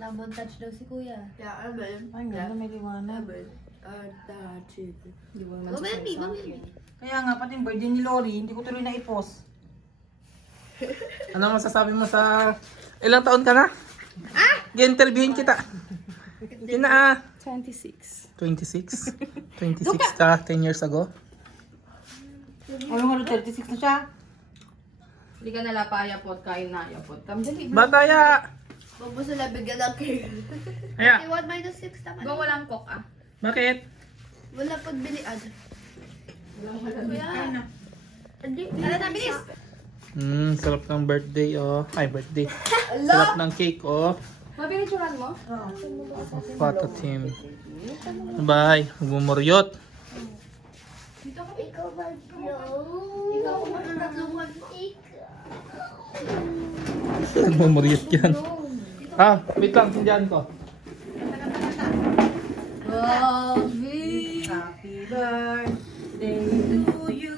Na-montage daw si kuya. Yeah, ano ba yun? Ay, ganda, may liwanag. Mamami, mamami. Kaya nga, pati yung birthday ni Lori, hindi ko tuloy na i-post. Ano masasabi mo sa... Ilang taon ka na? Gi-interviewin kita. Yun na 26. 26? 26 ka 10 years ago? O yung 36 na siya. Hindi ka nalapaya po at kain na yapot. Kamdali. Bataya! Huwag mo sila bigyan ng cake. Aya, 1 minus 6 naman. Go walang coke ah. bakit? Wala pagbilian. Kuya. Hindi. Ano na, bilis? Sarap ng birthday oh. Ay, birthday. Sarap ng cake oh. Mabilisuran mo? Pata team. Bye. Magmumuryot. Ikaw ba? No. Ikaw ba ng tatlong cake? Magmumuryot yan. Ah, wait lang. Sindihan ko. Happy birthday to you.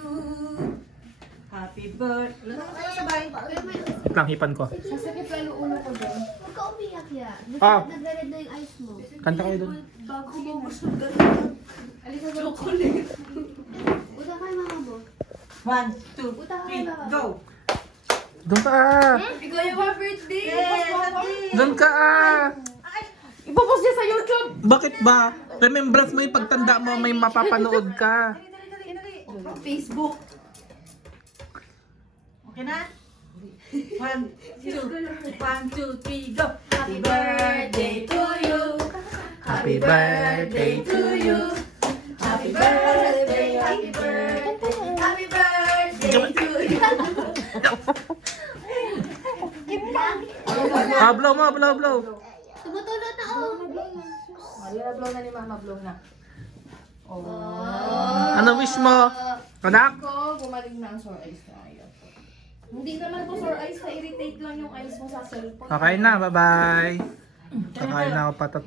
Happy birthday. Ano sabay? Wait lang, hipan ko. Sasakit lalo ulo ko doon. Huwag ka umiyak ya. Ah. Nagre-red na yung eyes mo. Kanta kayo doon. Bago mo gusto ganun. Alika sa chocolate. Uta kay mama mo. 1, 2, 3, go! Doon ka. Ikaw yung my birthday. Doon ka. Ipopost niya sa YouTube. Bakit ba? Remembrance mo yung pagtanda mo, may mapapanood ka. Facebook. Okay na? 1, 2, 3, go! Happy birthday to you. Happy birthday to you. Happy birthday, happy birthday, happy birthday to you. Ah, blow mo, blow, blow. Tumutulot na oh. Malira blow na ni Mama, blow na. Ano wish mo? Anak? Ko, gumaling na ang sore eyes na ayaw. Hindi naman po sore eyes, na-irritate lang yung eyes mo sa cellphone. Okay na, bye-bye. Kakain na ako patat.